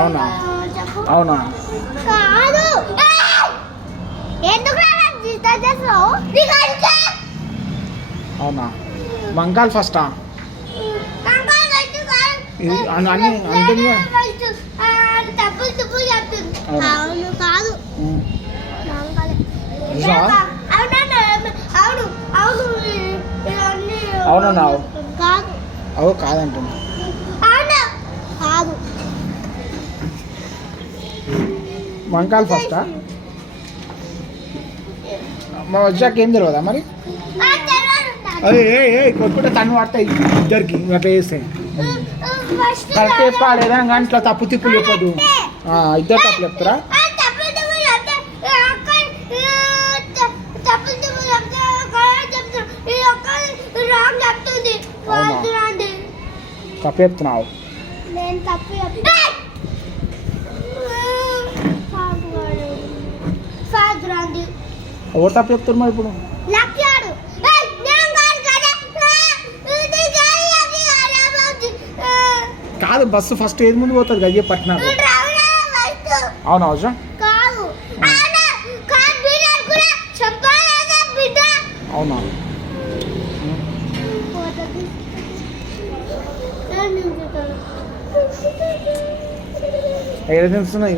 అవునా అవునా కాదు ఎందుకు అవునా వంకాయలు ఫస్టా ఇది అన్నీ అంటుంది అవును కాదు అవును అవును అవునన్నా కాదు అవు కాదంటుంది అవును కాదు వంకాయలు ఫస్టా మా వచ్చాక ఏం తెలియదా మరి అదే ఏ కొట్టుకుంటే తను పడతాయి ఇద్దరికి అట్లా చేస్తే కరెక్ట్ చెప్పాలేదా కానీ ఇట్లా తప్పు తిప్పులు చెప్పదు ఇద్దరు తప్పు చెప్తారా తప్పు చెప్తున్నావు నేను తప్పు ఎవరు తప్పు చెప్తారు మరి ఇప్పుడు కాదు బస్సు ఫస్ట్ ఏది ముందు పోతుంది గయ్యే పట్టినారు అవునా అవసరం అవునా ఏది తిస్తున్నాయి